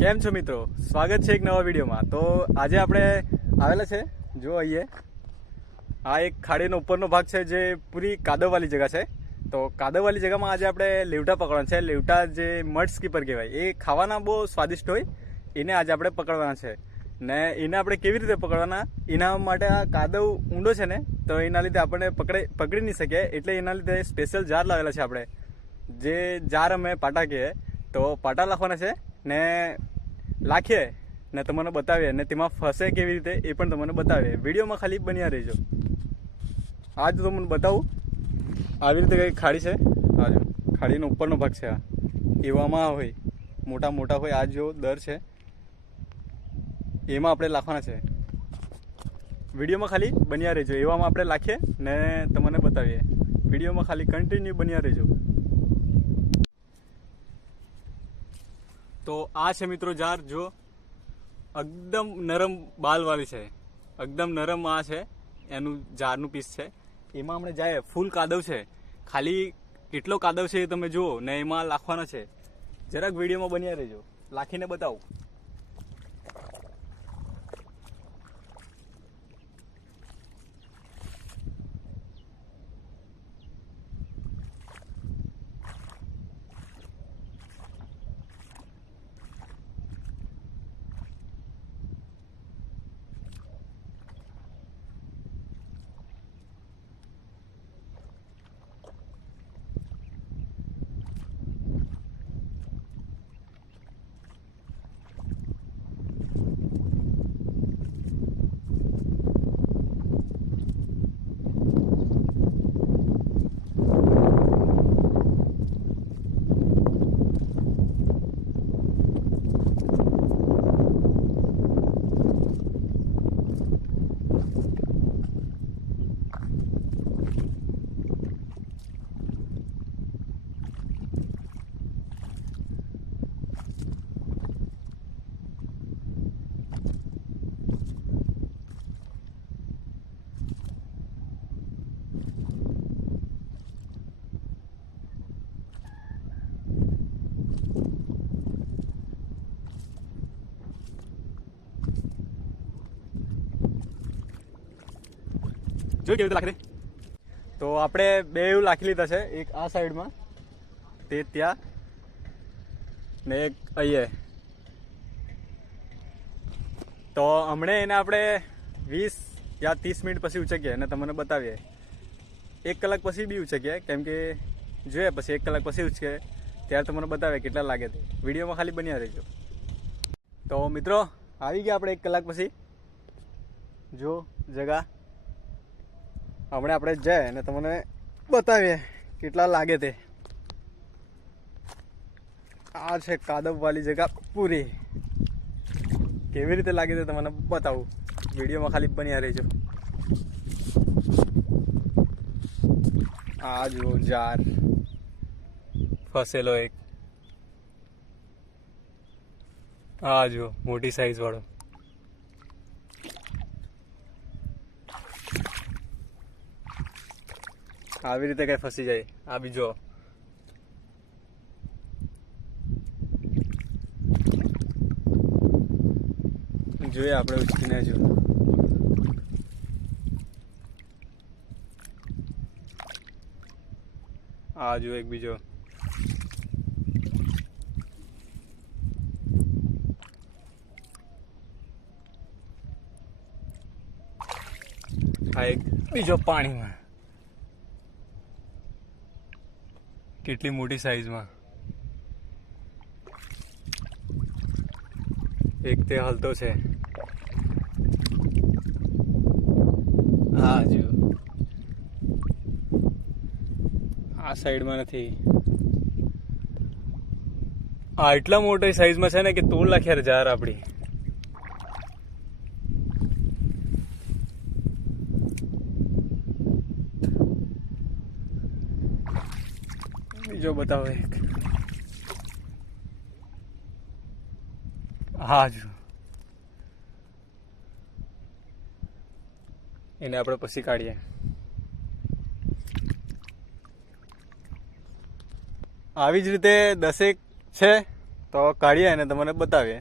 કેમ છો મિત્રો, સ્વાગત છે એક નવા વિડીયોમાં। તો આજે આપણે આવેલા છે, જો અહીંયા આ એક ખાડીનો ઉપરનો ભાગ છે જે પૂરી કાદવવાળી જગ્યા છે। તો કાદવવાળી જગ્યામાં આજે આપણે લીવટા પકડવાના છે। લીવટા જે મડ સ્કીપર કહેવાય, એ ખાવાના બહુ સ્વાદિષ્ટ હોય, એને આજે આપણે પકડવાના છે। ને એને આપણે કેવી રીતે પકડવાના, એના માટે આ કાદવ ઊંડો છે ને, તો એના લીધે આપણને પકડી નહીં શકીએ, એટલે એના લીધે સ્પેશિયલ જાર લાવેલા છે આપણે, જે જાર અમે પાટા કહીએ। તો પાટા લાખવાના છે ને લાખીએ ને તમને બતાવીએ, ને તેમાં ફસે કેવી રીતે એ પણ તમને બતાવીએ। વિડીયોમાં ખાલી બન્યા રહેજો। આજ તમને બતાવું, આવી રીતે કંઈક ખાડી છે। આ જો ખાડીનો ઉપરનો ભાગ છે, આ એવામાં હોય મોટા મોટા હોય, આ જો દર છે એમાં આપણે લાખવાના છે। વિડીયોમાં ખાલી બન્યા રહેજો, એવામાં આપણે લાખીએ ને તમને બતાવીએ। વિડીયોમાં ખાલી કન્ટિન્યુ બન્યા રહેજો। તો આ છે મિત્રો જાર, જો એકદમ નરમ બાલવાળી છે, એકદમ નરમ આ છે એનું જારનું પીસ છે। એમાં આપણે જાય, ફૂલ કાદવ છે, ખાલી કેટલો કાદવ છે એ તમે જુઓ ને એમાં લાખવાનો છે। જરાક વિડીયોમાં બન્યા રહેજો, લાખીને બતાવું। જોઈ કેવી રીતે લાખી દે। તો આપણે બે એવું લાખી લીધા છે, એક આ સાઈડમાં, તે ત્યાં ને એક અહીંયા। તો હમણાં એને આપણે 20 યા 30 મિનિટ પછી ઉચકીએ અને તમને બતાવીએ। 1 કલાક પછી બી ઉચકીએ, કેમ કે જોઈએ પછી 1 કલાક પછી ઉચકે ત્યારે તમને બતાવે કેટલા લાગે તે। વિડીયોમાં ખાલી બન્યા રહેજો। તો મિત્રો આવી ગયા આપણે 1 કલાક પછી, જો જગા હમણાં આપણે જાય અને તમને બતાવીએ કેટલા લાગે તે। આ છે કાદવવાળી જગ્યા પૂરી, કેવી રીતે લાગે તે તમને બતાવું। વિડીયોમાં ખાલી બન્યા રહેજો। આ જુઓ જાર ફસેલો એક, આ જુઓ મોટી સાઈઝ વાળો। આવી રીતે કઈ ફસી જાય। આ બીજો જોઈએ આપણે ઉચકીને, જો આ જો એક બીજો, આ એક બીજો પાણીમાં, કેટલી મોટી સાઈઝમાં। એક તે હલતો છે, હા જો આ સાઈડમાં નથી। આ એટલા મોટી સાઈઝમાં છે ને કે તોડ લાખ્યા જાર આપણી। બીજો બતાવો એક, હા જો એને આપણે પછી કાઢીએ। આવી જ રીતે 10 છે, તો કાઢીએ અને તમને બતાવીએ.